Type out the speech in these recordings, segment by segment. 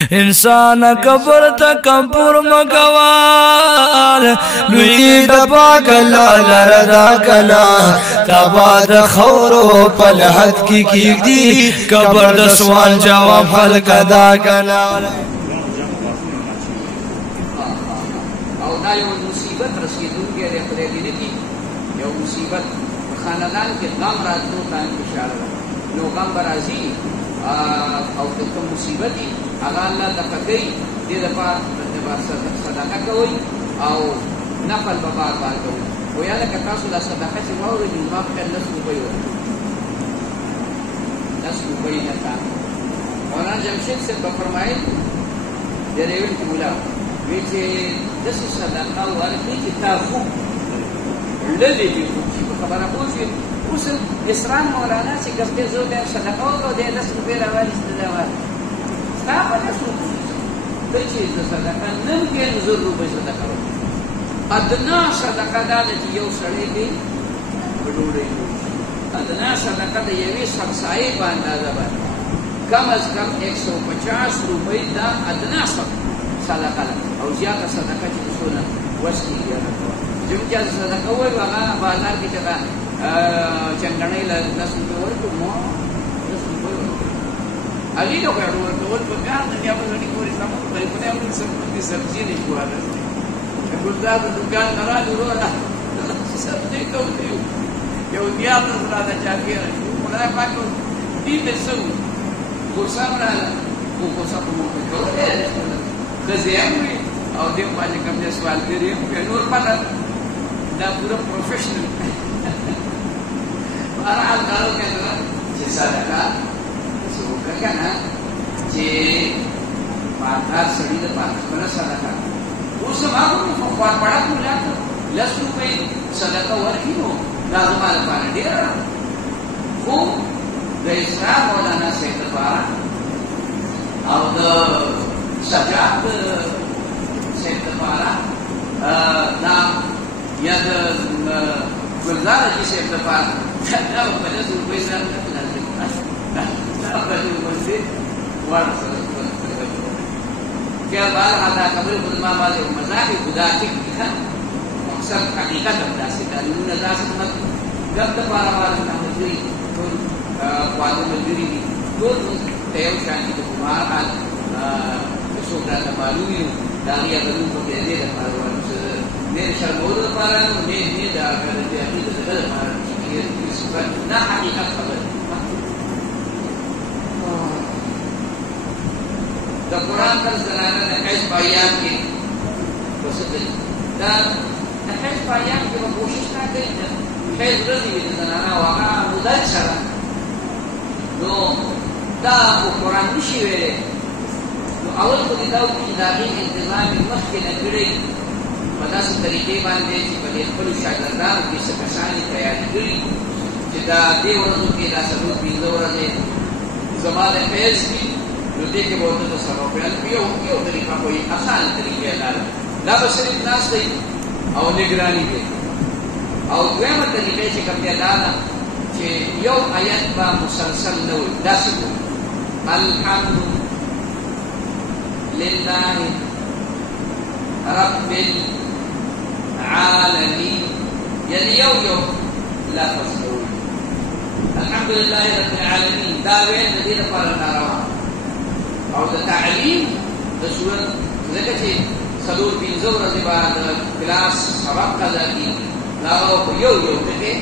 انسان کبر تکبر مگوال لوی دبا کلا لردا کلا تبا د خورو پلحت کی کیگدی کبر د سوال جواب خلق ادا کلا او دا یو مصیبت رسیدونکې دی خدای دې نکړي یو مصیبت خاندان کې غم راتلو ته اشاره نو غم به راځي او د کوم مصیبت دي هغه الله دفع کوي دې دپاره صدقه کوئ او نفل به بار بار کوئ خو یاده که تاسو دا صدقه چې واورئ نو زما په خیال 10 روپۍ ورکړئ 10 روپۍ لکه مولانا جمشید صاحب به فرمایل د ریویل کې مولا وی چې داسې صدقه ورکړئ چې تا خوب للې دې خوب شي په خبره پوه شوې اوس اسران مولانا چې ګپې زه بیا صدقه وکړو دی 10 روپۍ راوالېسته دا ورکړه ستا په 10 روپۍ ته چې زه صدقه نه وکړې نو 1000 روپۍ صدقه وکړې ادنا صدقه دا ده چې یو سړی دی په ډوډۍ ادنا صدقه د یوې سرسایې په اندازه باندې کم از کم 150 روپۍ دا ادنا صدقه ده او زیاته صدقه چې څونه وس کېږي هغه کوه چې موږ چې صدقه ووایو هغه بازار کې چې چنګڼۍ له 10 روپۍ ورکړو ما 10 روپۍ ورکړو هغې ته خو یې ورکول پکار ده بیا به سړي پورې سمون کوي خو نه موږ سبزي نه شو هغسې ګلداد د دوکان نه راغلو وروره سبزي کوو یو دیارلس راته چاپېره شو خدای پاک دې ته څه غوسه هم راغله خو غوسه خو موږ کولی ښځې هم وي او دې خوا چې کوم دی سوالګري هم کوي نور پته دا پوره پروفیشنل بهرحال دا وکړه چې صدقه څه وکړه که نه چې پاکدار سړي دپاره خپله صدقه اوس زما خو خوارپړک مولا ته 10 روپۍ صدقه ورکړي نو دا زما لپاره ډېره ده خو د اسلام مولانا صاحب دپاره او د سجاد صاحب دپاره دا یا د ګلزار حاجي صاحب دپاره دا به په 10 روپۍ سره دا به ورپسې واړه سره خیر بهرحال دا خبرې خو زما بعضې مزاح خو دا ټیک دي ښه مقصد حقیقت هم داسې تعلیمونه داسې ګپ دپاره باندې ملګري ټول خواږه ملګري دي ټول ته یو شان دي خو بهرحال که څوک راته معلوم وي د هغې هغه نوم پکې د دې دپاره وایم چې نه د شرمولو دپاره نه د هغې د هغې د زړه دپاره نه حقیقت خبرې د قرآن پر زنانه د حیض په ایام کې څه کوي دا د حیض په ایام کې به کوشش نه کوي چې حیض ورځې وي د زنانه او هغه مدد سره نو دا خو قرآن نشي ویلی نو اول خو دې دا وکړي چې د هغې انتظام یې مخکې نه کړی په داسې طریقې باندې چې په دې خپلو شاګردانو کې څه کسان یې تیار کړي چې دا دې ورځو کې دا 4-5 ورځې زما د حیض دي نو دې کې به ورته تصرف وکړي یو طریقه خو یې اسانه طریقې لاره دا به صرف ناست دی او نګراني دی او دویمه طریقې چې کوم دی دا ده چې یو آیت به مسلسل نه وي داسې وي الحمد لله رب العالمین یعنی یو لفظ وي الحمد لله رب العالمین دا ویل د دې لپاره ناروا او د تعلیم د صورت ځکه چې 4-5 ورځې به د کلاس سبق قضا کېږي دا به په یو ټکي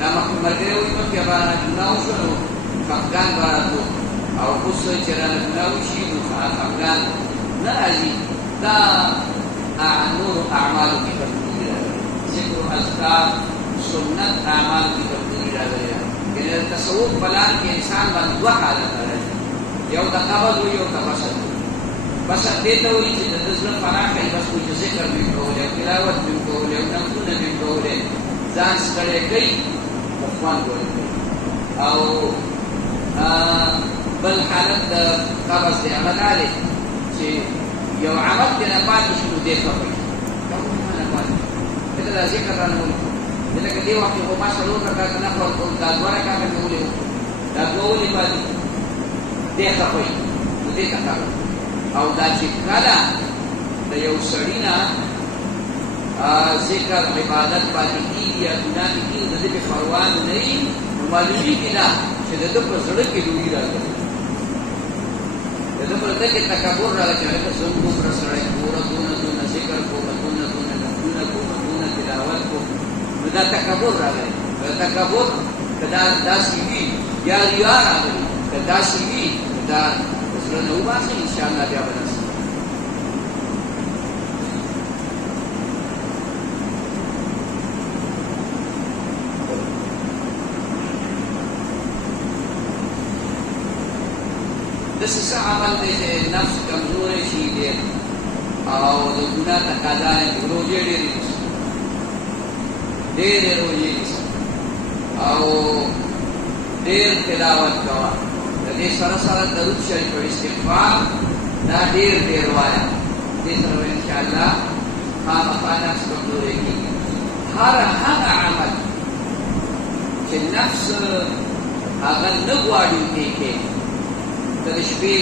دا ملګری وایي مخکې به رانه ګناه وشوه نو خفګان به راتلو او اوس چې رانه ګناه وشي نو خفګان نه راځي دا نور اعمالو کې تبدیلي راغلې ذکر اذکار سنت اعمالو کې تبدیلي راغلې یعنې د تصوف په لار کې انسان باندې 2 حالته راځي یو د قبض وي یو د بسط وي بسط دې ته وایي چې د زړه پراخه وي بس وایي چې ذکر مې کولی او تلاوت مې کولی او نمتونه مې کولی ځان ستړی کوي خو خوند ورکوي او بل حالت د قبض دی هغه دا دی چې یو عمل دې نه پاتې شي نو دې خبرې نه پاتې کله دا ذکر رانه ولې لکه دې وخت خو ما څلور رکعات نه کول دا دوه رکعات مې ولې دا دوه ولې پاتې دې خبرې نو دې کار او دا چې کله د یو سړی نه ذکر عبادت پاتې کېږي یا ګناه کېږي د دې پروان نه وي نو معلومیږي نه چې د ده په زړه کې لوی راغلی د ده په زړه کې تکبر راغلی چې هلکه زه دومره سړی پوره دونه ذکر کوم دونه نفلونه کوم دونه تلاوت کوم نو دا تکبر راغلی تکبر که دا داسې وي یا ریا راغلی که داسې وي نو دا زړه نه وباسي انشاءالله بیا به داسې داسې څه عمل دی چې نفس کمزوری شي ډېر او د ګناه تقاضا روژې ډېرې روژې نیسه او ډېر تلاوت کوه د دې سره سره درود شریف او استغفار دا ډېر وایه دې سره به انشاءالله خامخا نفس کمزوری کېږي هر هغه عمل چې نفس هغه نه غواړي وکړي د شپې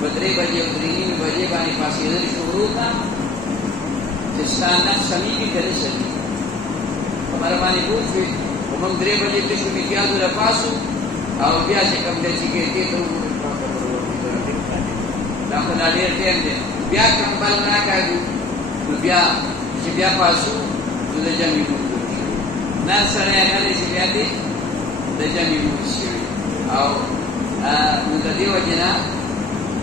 په 3 بجې او 3:30 بجې باندې پاڅېدل شروع کړه چې ستا نفس سمیږي که نه سمیږي خبره باندې پوه شوې خو موږ 3 بجې تشو میکیازو له پاسو او بیا چې کوم دی چې کېدې ته دا خو لا ډېر ټایم دی بیا کوم بل راکاږو نو بیا چې بیا پاسو نو د جمعې مونځ وکړو نه سړی هغلی چې بیا دی د جمعې مونځ شوي او نو د دې وجې نه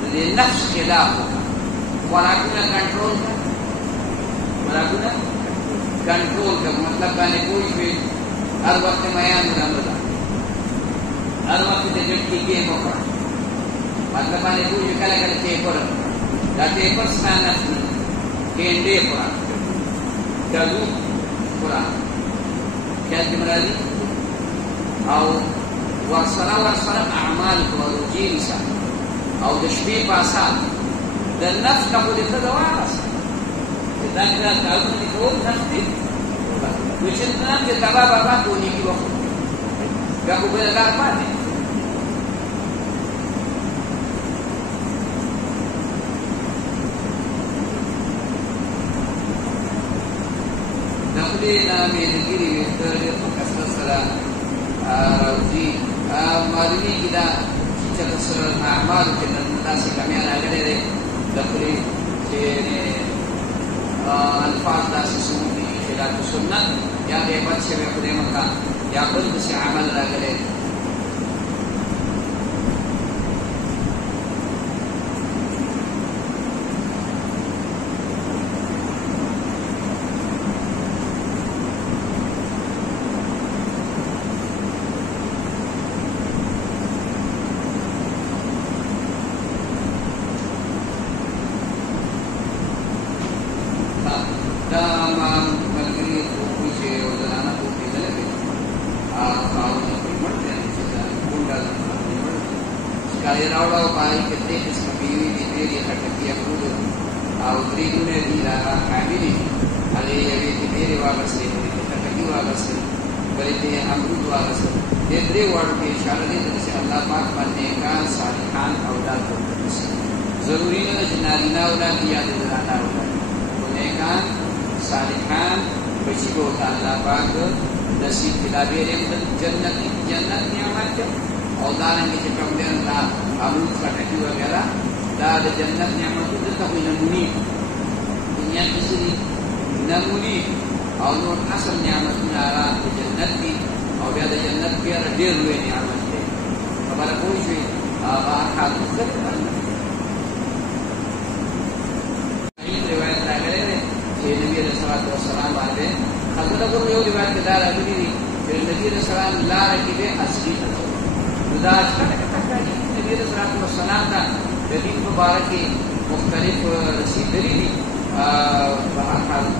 د دې نفس خلاف وکړه خوراکونه کنټرول کړه مطلب باندې پوه شوې هر وخت میان رانه ده هر وخت د جټکي ګیم وکړه مطلب باندې پوه شوې کله ټیپر دا ټیپر ستا نفس نه ګینډې خوراک ډګو خوراک خیال کې مرادي او ورسره اعمال کوه روژې نیسه او د شپې پاسه د نفس نه خو دې ته دوا راسه چې دا کارونه دې کول نفس دې نو چې نن دې تباه برباد ونیږي به خو بیا خو بله لار پاتې د خدای نه مې لګېري ویښته ډېر په کثرت سره راوځي معلومیږي دا چې څه اعمالو کې داسې کمیان راغلی دی د خولې چې الفاظ داسې څه دي خلاف سنت یا غیبت شوی خدای مکه یا بل داسې عمل راغلی ضروری نه چې نارینه اولاد یا د زنانه اولاد خو نیکان صالحان بچي به ورته الله پاک نصیب کړي دا ډېر جنت نعمت دی او دارنګه چې کوم دی الله امرود خټکي وغیره دا د جنت نعمتو دلته خو نمونې دنیا کې څه دي نمونې او نور اصل نعمتونه هغه د جنت دي او بیا د جنت بیا ډېر لوی نعمت دی خبره پوه شوې هغه حال مختلف نبی علیہ السلام باندې حضرت ابو یو روایت کې دا راغلي دي چې نبی علیہ السلام لار کې به اصلي دا څنګه نبی علیہ السلام دا د دین مبارک مختلف رسیدلي دي په هر حال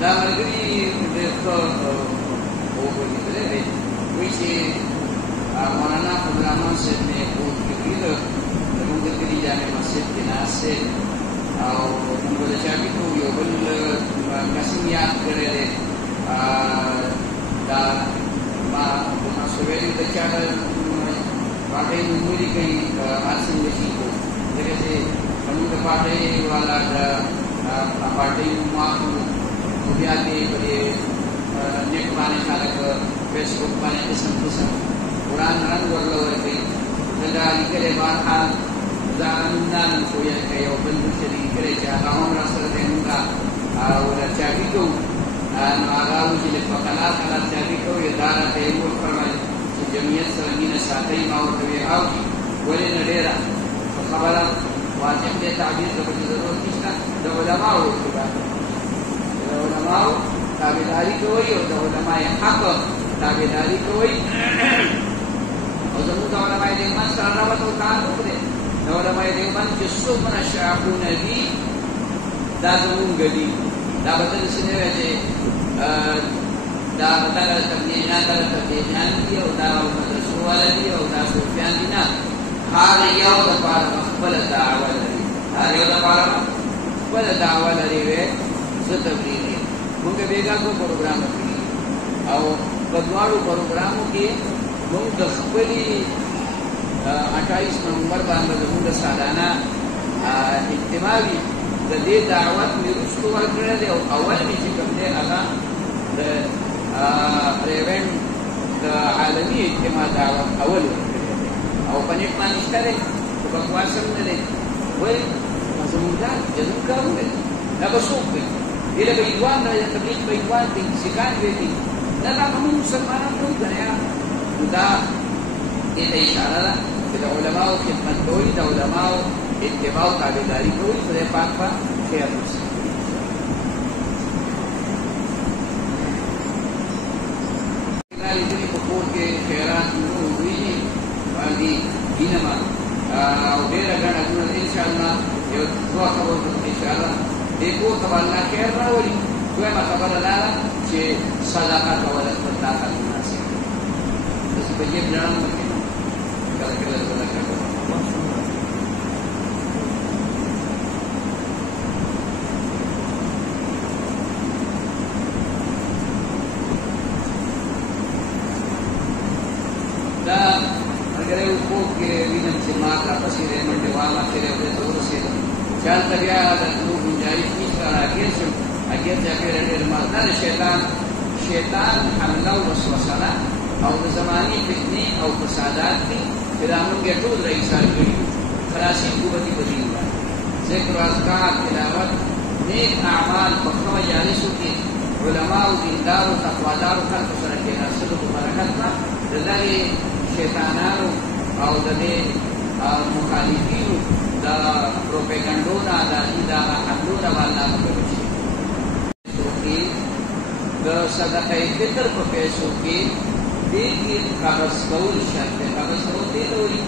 دا ملګري ډېر ښه ولیدلی دی وایي چې مولانا عبدالرحمن صاحب مې کور کې ولید زموږ د کلي جامع مسجد کې ناست دی او موږ د چاپیکو یو بل قسم یاد کړی دی دا ما تاسو ویلي د چا پاټۍ نوم ولیکئ هر څنګه شي کو ځکه چې زموږ د پاټۍ والا د پاټۍ نوم واخلو نو بیا دې په دې نیټ باندې خلک فیسبوک باندې قسم قسم قرآن رنګ ورله ورکوي دا لیکلی بهرحال دا نومونه نوم خو یې لکه یو بل مشر لیکلی چې هغه هم راسره دی مونږ ورچاپي کوو نو هغه و چې لږ په قلات قلات چاپي کوو دا راته یې وفرمایل چې جمعیت سره مینه ساتئ ما ورته ویې اوکې ولې نه ډېره په خبره واضح دې تعبیر ته پکې ضرورت نشته د علماو اتباع د علماو تابعداري کوئ او د علماء حق تابعداري کوئ او زموږ د علماء دیوبند سره ربط او تعلق دی د علماء دیوبند چې څومره شاخونه دي دا زمونږ دي دا به داسې نه وي چې دا دغه تبلیغیان دي او دا مدرسو والا دي او دا صوفیان دي نه هر یو دپاره خپله دعوه لري هر یو دپاره خپله دعوه لري وی زه تبلیغ یم مونږ بېګا دوه پروګرامه کړي او په دواړو پروګرامو کې مونږ د خپلې 28 نومبر باندې زموږ د سالانه اجتماع وي د دې دعوت مې وروستو ورکړی دی او اول مې چې کوم دی هغه د ریونډ د عالمي اجتماع دعوت اول ورکړی دی او په نیټ باندې شته دی خو بکواس هم نه دی ولې زموږ دا زموږ کارونه دی دا به څوک دی دې له بیدوان د تبلیغ بیدوان دی سیکان دی نه دا موږ مسلمانان نه وو که نه یاره نو دا دې ته اشاره ده چې د علماو خدمت کوئ د علماو اتباع او تابعداري کوئ خدای پاک به خیر وکړي دا لیدلي په کور کې خیرات وویږي باندې دینما او ډېره ګڼه ګوڼه ده انشاءالله یو دوه خبرو ته انشاءالله دې کور ته به الله خیر راولي دویمه خبره دا ده چې صدقه کول خپل طاقت مناسب داسې په جیب لړم مه کېږه کله کله صدقه کوه دا ملګری اوس خوب کې وینم چې ما راپسې دی منډې واما چې دی او دې ته ورسېدم چې هلته بیا د تلو ګنجایش نشته راګیر شم اګیر چاپېره ډېر مال دا د شیطان حمله او وسوسه ده او د زماني فتنې او فسادات دي چې دا موږ یې ټول راایسار کړي دي خلاصي قوتي په دین باندې ذکر و اذکار تلاوت نیک اعمال په ښه مجالسو کې علماو دیندارو تقوادارو خلکو سره کېناستلو په برکت نه د دغې شیطانانو او د دې مخالفینو د پروپیګنډو نه د هغې دغه حملو نه به الله مقرر شي د صدقه فطر په پیسو کې دې کې قبض کول شرط دی قبض کول دې ته وایي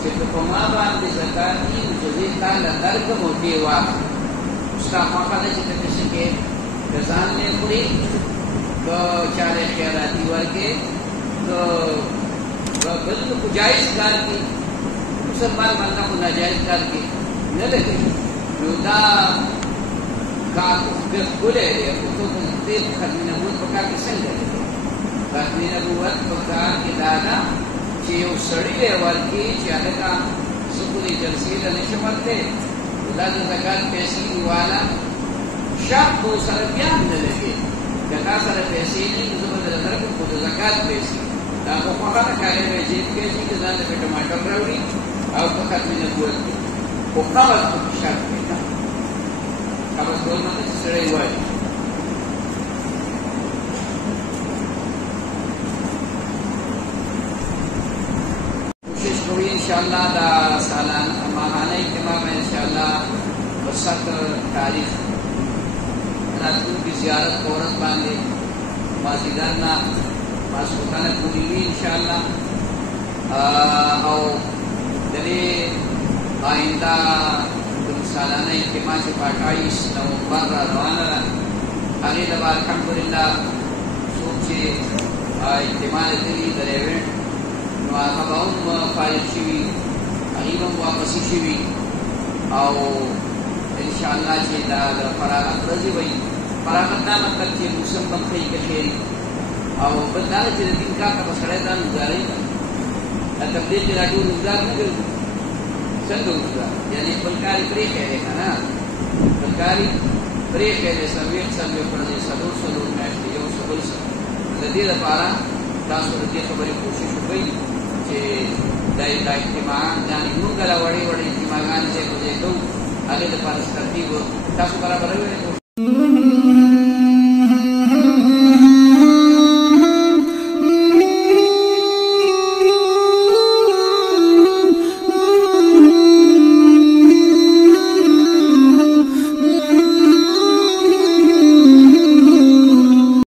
چې که په ما باندې زکات وي نو چې زه تا له درکړم او دې واخلم ستا خوښه ده چې ته پسې کې د ځان نه خوري که چا له خیراتي ورکې که بل کو جایز کار کې مسلمان بنده خو ناجایز کار کې نه لګوي نو دا کار خو ښکلی دی خو څوک دې ختم نبوت په کار کې څنګه دی ختم نبوت په کار کې دا ده چې یو سړي دی ورکړي چې هلکه زه خو دې جلسې ته نه شم ورتلی نو دا د زکات پیسې دي والا شرط به ورسره بیا هم نه لګي که تا سره پیسې دي نو زه به درله درکړم خو د زکات پیسې دا خو خوښه ده کالی به جیب کې ځي که ځان ته پې ټماټر راوړي او په ختم نبوت کې خو قبض پکې شرط دی نه قبض کول مطلب چې سړی وایي کوشش کوي انشاءالله دا سالانه ماهانه اجتماع به انشاءالله په 7 تاریخ راتلونکي زیارت په ورځ باندې مازدیګر نه ماسخوتانه پورې وي انشاءالله او د دې آئنده د سالانه اجتماع چې په 28 نومبر را روانه ده هغې ته به الحمدلله څوک چې اجتماع لري د ایونټ نو هغه به هم فارغ شوي هغې به هم واپسې شوي او انشاءالله چې دا د فراغت ورځې وي فراغت دا مطلب چې موسم به ښه که ښې او بل دا چې د دین کار ته به سړی ځان ګزارئ که تبلیغ کې را ټول روزګار نه ګرځي څنګه روزګار یعنې خپل کار یې پرېښی دی که نه خپل کار یې پرېښی دی څلوېښت ورځې څلور میاشتې یو څه بل څه د دې لپاره تاسو د دې خبرې کوشش وکړئ چې دا اجتماعات یعنې مونږ له وړې اجتماعګانې ځای په ځای کوو هغې لپاره ترتیب تاسو برابروئ